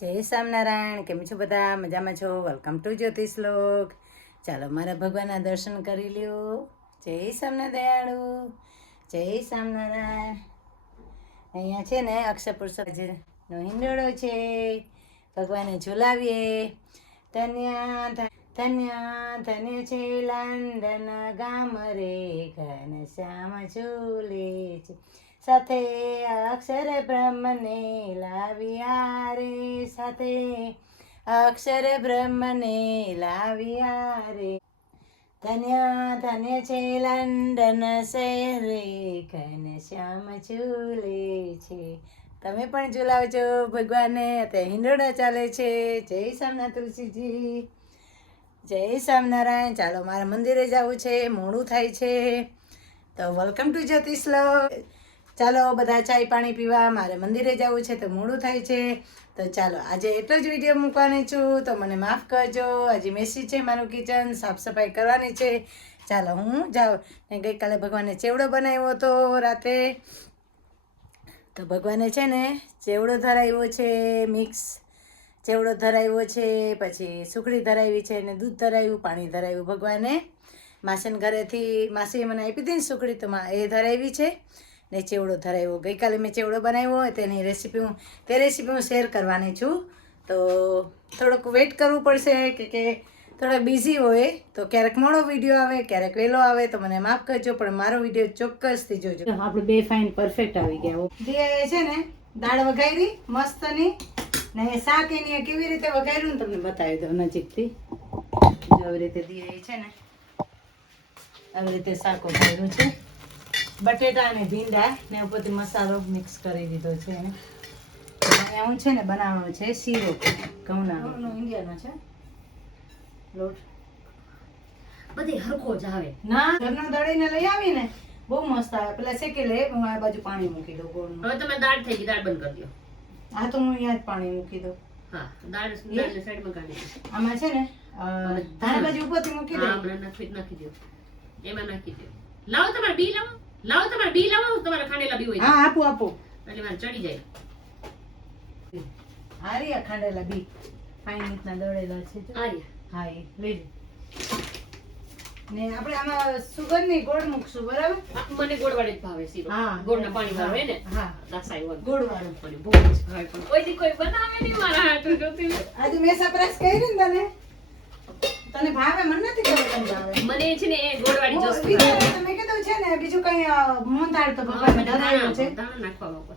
જય સ્વામિનારાયણ. કેમ છો બધા? મજામાં છો? વેલકમ ટુ જ્યોતિષ લોક. ચાલો મારા ભગવાનના દર્શન કરી લ્યો. જય સ્વામિનારાયણ, જય સ્વામિનારાયણ. અહીંયા છે ને અક્ષર પુરુષોત્તમનો હિંડોળો છે. ભગવાનને ઝુલાવીએ. ધન્ય ધન્ય ધન્ય છે લાંડન ગામ રે, ઘન શ્યામ ઝૂલે છે. સાથે અક્ષર બ્રહ્મને લાવ્યા રે, સાથે અક્ષર બ્રહ્મને લાવ્યા રે. ધન્ય ધન્ય છે લંડન શહેર રે, ઘન શ્યામ ઝૂલે છે. તમે પણ ઝુલાવજો ભગવાનને. અત્યારે હિંડોળા ચાલે છે. જય સ્વામિનારાયણ તુલસીજી, જય સ્વામિનારાયણ. ચાલો મારા મંદિરે જવું છે, મોડું થાય છે, તો વેલકમ ટુ જ્યોતિષ લોક. ચાલો બધા ચાય પાણી પીવા, મારે મંદિરે જવું છે તો મોડું થાય છે. તો ચાલો આજે એટલો જ વિડીયો મૂકવાની છું, તો મને માફ કરજો. હજી મેસી છે મારું કિચન, સાફ સફાઈ કરવાની છે. ચાલો હું જાઉં. ને ગઈકાલે ભગવાને ચેવડો બનાવ્યો હતો રાતે, તો ભગવાને છે ને ચેવડો ધરાવ્યો છે, મિક્સ ચેવડો ધરાવ્યો છે, પછી સુખડી ધરાવી છે, ને દૂધ ધરાવ્યું, પાણી ધરાવ્યું ભગવાને. માસીને ઘરેથી માસીએ મને આપી હતી ને સુખડી, તો એ ધરાવી છે ને ચેવડો ધરાવ્યો. ગઈકાલે મેં ચેવડો બનાવ્યો, તેની રેસીપી હું શેર કરવાની છું. તો થોડુંક વેઇટ કરવું પડશે કે થોડા બિઝી હોય, તો ક્યારેક મોડો વિડીયો આવે, ક્યારેક વહેલો આવે, તો મને માફ કરજો, પણ મારો વિડીયો ચોક્કસથી જોજો. આપણે બે ફાઇન પરફેક્ટ આવી ગયા. જે છે ને દાળ વઘારી મસ્તની, ને શાક એની કેવી રીતે વઘાર્યું ને તમને બતાવી દઉં નજીકથી. જો આવી રીતે દિયા છે ને આવી રીતે શાક વઘાર્યું છે. બટેટા અને ભીંડા ને ઉપરથી મસાલો મિક્સ કરી દીધો છે એને. અહીંયા હું છે ને બનાવવાનો છે શીરો ઘઉંનો, ઇન્ડિયાનો છે લોટ. બધી હરખો જ આવે ના, ઘરનો દળીને લઈ આવી ને બહુ મસ્ત આવે. પેલા શેકી લે, હું આ બાજુ પાણી મૂકી દઉં ગોળનું. હવે તમે દાળ થઈ ગઈ, દાળ બંધ કરી દો. હા તો હું અહીંયા જ પાણી મૂકી દઉં. હા, દાળ સાઈડમાં કાઢી દો. આમાં છે ને ધાણા ભાજી ઉપરથી મૂકી દઉં. હા, નાખી દો, એમાં નાખી દો. લાવો તમારે બી લાવો, તમારે ખાંડેલા બી હોય. હા આપો એટલે મારે ચડી જાય. હારી ખાંડેલા બી ફાઈન રીતના દળેલા છે. હા એ લઈ લે. ને આપણે આમાં સુગર ની ગોળ મૂકશું, બરાબર? મને ગોળ વાળી જ ભાવે શીરો. હા, ગોળના પાણી વાળો હોય ને. હા, રસાઈ વાળો ગોળ વાળો. મને બહુ જ ભાવે, પણ કોઈથી કોઈ બનાવે નહીં મારા હાથું જોતી. આજે મેં સરપ્રાઈઝ કરી ને તને ભાવે, મને નથી ખબર તને ભાવે. મને છે ને એ ગોળ વાળી જોશ. મેં કીધું છે ને બીજું કઈ મોહનથાળ તો ભગવાને ધરાવ્યો છે. દાણા નાખવા ઉપર.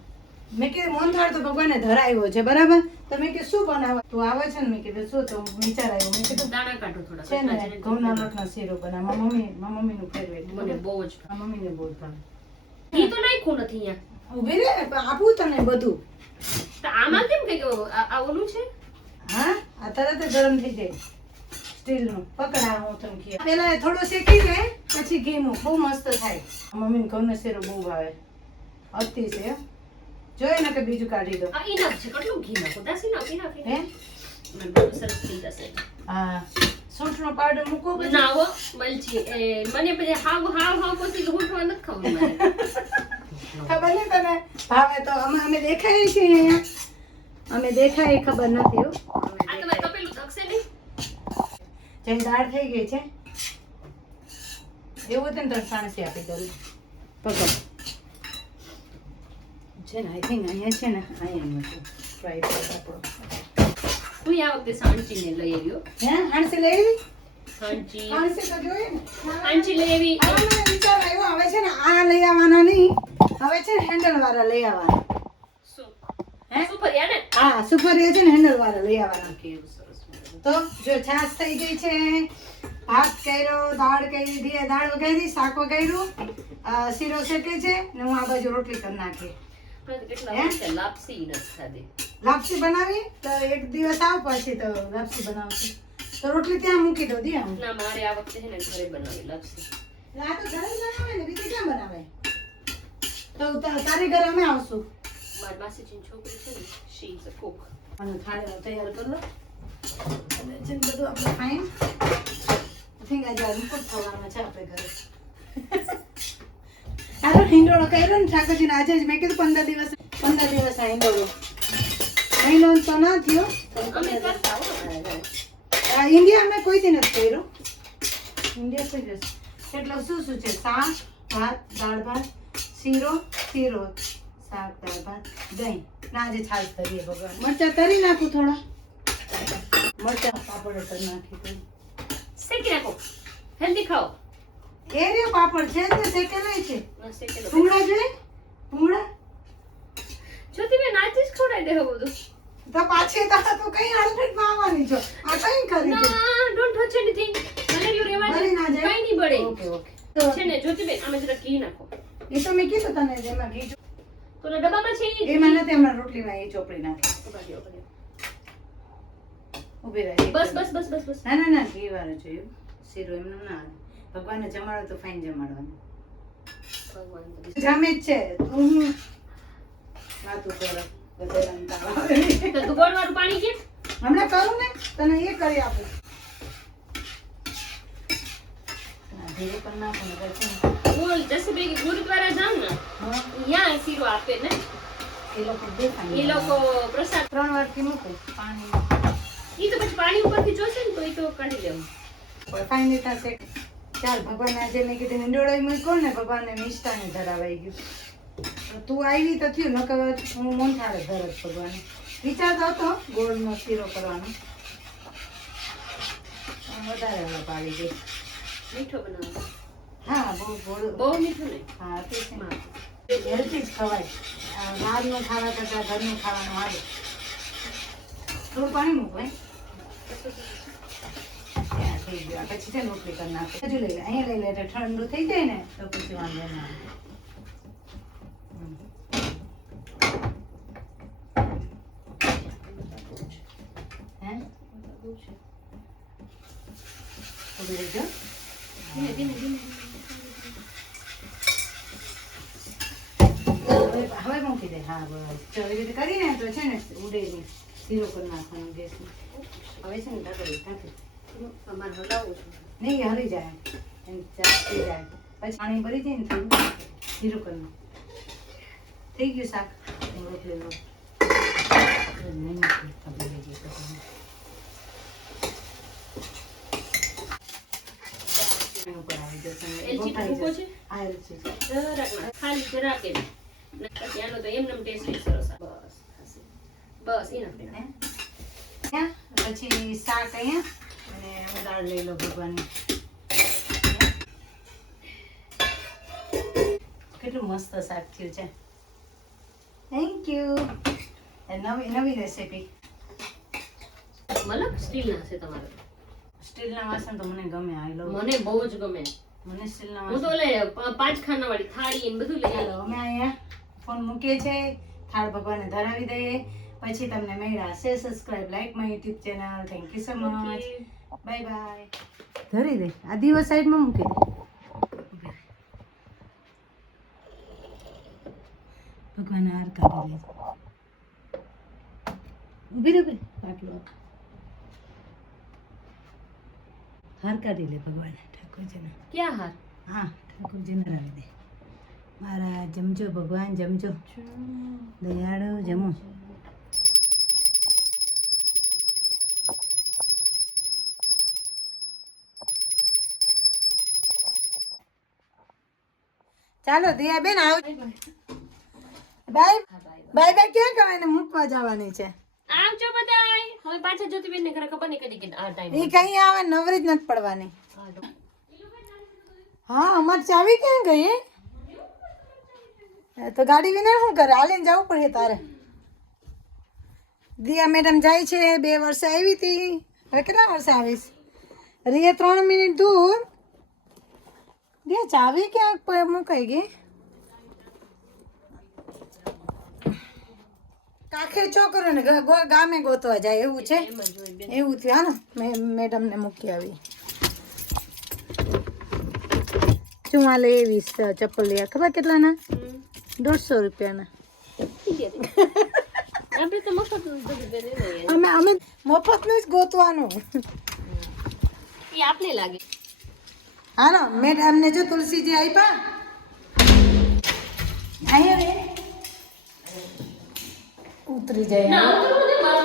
મેં કીધું મોહનથાળ તો ભગવાને ધરાવ્યો છે, બરાબર? તો મેં કીધું શું બનાવે, તું આવે છે ને, મેં કીધું શું, તો વિચાર આવ્યો. મેં કીધું દાણા કાઢો થોડા છે ને ઘઉંના લોટનો શીરો બનાવ. મમ્મી નું ફેવરેટ. મને બહુ જ મમ્મીને બહુ ભાવે. ઘી તો નાખ્યું નથી અહીંયા. ઉભી રે, આપું તને બધું. તો આમાં કેમ કે આ ઓલું છે? હા, આ તરત જ ગરમ થઈ જાય. સ્ટીલ નું પકડા, હું તમને કહી. પેલા થોડું શેકી દે, પછી ઘી મૂક, બહુ મસ્ત થાય. મમ્મીને ઘઉંનો શીરો બહુ ભાવે. અતિ છે. જોયે ને કે બીજું કાઢી દો. આ ઇનફ છે. કેટલું ઘી નાખો? દાસી નાખી નાખી. હે? બહુ સરસ થઈ જશે. હા, સૂંઠનો પાવડર મૂકો. બનાવો મલચી. મને પછી હાવ પછી લૂંટવા નથી ખાવું મારે. ખબર નહીં તને ભાવે તો અમે દેખાય છે અહીંયા. અમે દેખાય ખબર નથી. આ તમારે તપેલું ધકશે નહીં? જેમ દાળ થઈ ગઈ છે એવું હતું ને તો સાણસી આપી દઉં. પકડ છે ને, આઈ થિંક અહીંયા છે ને, અહીંયા મૂકું. ટ્રાય કર આપણો. હું આ વખતે સાંચીને લઈ આવ્યો. હે, હાણસી લઈ આવી? સાંચી તો જોઈએ ને. સાંચી લઈ આવી. હવે મને વિચાર આવ્યો, હવે છે ને આ લઈ આવવાના નહીં, હવે છે ને હેન્ડલ વાળા લઈ આવવાના. શું? હે? સુપરિયા ને? હા, સુપરિયા છે ને હેન્ડલ વાળા લઈ આવવાના. કેવું સરસ. તો જો છાશ થઈ ગઈ છે, ભાત કર્યો, દાળ કરી, દાળ વઘારી, શાક વઘાર્યું, શીરો શેકે છે, ને હું આ બાજુ રોટલી કરી નાખી. કેટલા વર્ષે લાપસી નથી ખાધી. લાપસી બનાવી તો એક દિવસ આવ, પછી તો લાપસી બનાવશું. તો રોટલી ત્યાં મૂકી દો. દે હું. ના, મારે આ વખતે છે ને ઘરે બનાવી લાપસી. આ તો ઘરે બનાવે ને, બીજું ક્યાં બનાવે? તો તારી ઘરે અમે આવશું. મારી માસીજીની છોકરી છે ને, શી ઇઝ અ કુક. અને થાળી તૈયાર કરી લો. અને છે ને બધું આપણે ફાઈન. આઈ થિંક આજે મુકુટ થવાના છે આપણે ઘરે. હાલો, હિંડોળો કર્યો ને ઠાકોરજીને આજે જ. મેં કીધું 15 દિવસ આ હિંડોળો. મહિનો તો ના થયો. અમે કરતા હો ઇન્ડિયા મેં કોઈ દી નથી કર્યું. ઇન્ડિયા કોઈ દિવસ એટલે શું છે? શાક, ભાત, દાળ ભાત, શીરો, શાક, દાળ ભાત, દહીં. ના આજે છાશ તરીએ ભગવાન. મરચા તરી નાખું થોડા. મરચા પાપડ તરી નાખી દઉં. શેકી નાખો હેલ્ધી ખાઓ એ રહ્યો પાપડ છે તે શેકેલો છે. શેકેલો ભૂંગળા જોઈએ? ભૂંગળા જ્યોતિબેન આજથી જ ખવડાવી દે બધું તો પાછી તું કઈ અડફેટમાં આવવાની છો? આ કઈ કરી ના ડોન્ટ ટચ એનીથિંગ બનેલું રહેવા દે બળી ના જાય? કઈ નહીં બળે ઓકે ઓકે. છે ને જ્યોતિબેન આમાં જરા ઘી નાખો એ તો મેં કીધું તને જેમાં ઘી તો ડબ્બામાં છે ઈ એમાં નથી હમણાં રોટલીમાં એ ચોપડી નાખી. ઉભી રહે. બસ બસ બસ બસ બસ ના ના ના ઘી વાળું જોયું. શીરો એમનું ના આવે. ભગવાનને જમાડો તો ફાઇન જમાડવાનું. ભગવાન જામે જ છે. તું વાતું કરો. બધાને તાવ આવે. તો તું ગોળવાળું પાણી કે હમણાં કરું ને તને એ કરી આપું. ધીરે પણ નાખો ને પછી. બોલ જસબે કે ગુરુદ્વારા જાવ ને હા ત્યાં શીરો આપે ને એ લોકો દેખાય. એ લોકો પ્રસાદ 3 વાટકી મૂકો પાણી. ઈ તો પછી પાણી ઉપરથી જોશે ને તો ઈ તો કાઢી લેવું ફાઇન થશે. ચાલ ભગવાન આજે મેં કીધું હિંડોળો મૂક્યો ને ભગવાનને મિષ્ટાને ધરાવાઈ ગયું. તું આવી તો થયું નકર હું મોનથાળે ધરત ભગવાન. વિચારતો હતો ગોળનો શીરો કરવાનો. વધારે હવે પાડી દે. મીઠો બનાવો હા બહુ ગોળ. બહુ મીઠું નહીં હા તે છે હેલ્થી જ ખવાય. બહારનું ખાવા કરતાં ઘરનું ખાવાનું આવે. થોડું પાણી મૂકો હે. થઈ ગયું પછી છે રોટલી કરી નાખો. હજુ લઈ લે અહીંયા લઈ લે એટલે ઠંડુ થઈ જાય ને તો પછી વાંધો ના આવે. હે ઉભી રહેજો. ધીમે ધીમે ધીમે હવે મૂકી દે. હા બસ જો એવી રીતે કરીને તો છે ને ઉડે નહીં. શીરો કરી નાખવાનો ગેસમાં. હવે છે ને ઢાંકી નાખી. અમારે હલાવવું છે નહીં એ હરી જાય એમ ચાખી જાય પછી પાણી ભરી જાય ને થોડું શીરો કરી નાખ. થઈ ગયું શાક. રોટલી લો. નહીં મૂકી ખબર લઈ ગઈ તો ઉપર આવી જશે. એલચી મૂકો છે આ એલચી છે. જરાક ના ખાલી જરાક એમ ત્યાંનો તો એમનેમ ટેસ્ટ સરસ આવે. બસ ઇનફ હે? અહીંયા પછી શાક અહીંયા અને હું દાળ લઈ લો ભગવાનની. કેટલું મસ્ત શાક થયું છે. Thank you. નવી નવી રેસીપી. મલક સ્ટીલના છે તમારે સ્ટીલના વાસણ તો મને ગમે. આઈ લવ. મને બહુ જ ગમે. મને સ્ટીલના હું તો વાસણ. લે 5 ખાના વાળી થાળી ને બધું લઈ ચાલો આવું અમે અહીંયા ફોન મૂકીએ છે. થાળ ભગવાનને ધરાવી દઈએ. પછી તમને મળ્યા છે. Subscribe like my YouTube channel. Thank you so much. Bye bye. ધરી દે. આ દિવસ સાઈડમાં મૂકી દે. ભગવાન હાર કાઢી લે. ઉભી રહે પાટલો હાર કાઢી લે ભગવાન ઠાકોરજીને. ક્યાં હાર હા ઠાકોરજીને ધરાવી દે. મારા જમજો ભગવાન જમજો. દયાળુ જમો. ચાલો દિયા બેન આવ. બાય બાય બાય ક્યાં કહેવાય મૂકવા જવાની છે. આવજો બધાય. હવે પાછા જ્યોતિબેન ને ઘરે ખબર નહીં કદી કે આ ટાઈમ એ કઈ આવે નવરી જ નથી પડવાની. હા અમારી ચાવી ક્યાં ગઈ હે? તો ગાડી વિના શું કરે? હાલીને જવું પડે તારે. દિયા મેડમ જાય છે. 2 વર્ષે આવી હતી. હવે કેટલા વર્ષે આવીશ? રીએ 3 મિનિટ દૂર. દિયા ચાવી ક્યાંક મુકાઈ ગઈ? કાખે છોકરો ને ગામે ગોતવા જાય એવું છે. એવું થયું. હા ને મેડમ ને મૂકી આવી. 44 ચપ્પલ લે. ખબર કેટલાના? 150 રૂપિયાના. આપણે તો મફત બધું બેન અમે મફતનું જ ગોતવાનું. એ આપને લાગે. હાલો મેડમ ને જો તુલસીજી આપ્યા. અહીંયા રે ઉતરી જાય ના ઉતરવું દે, બસ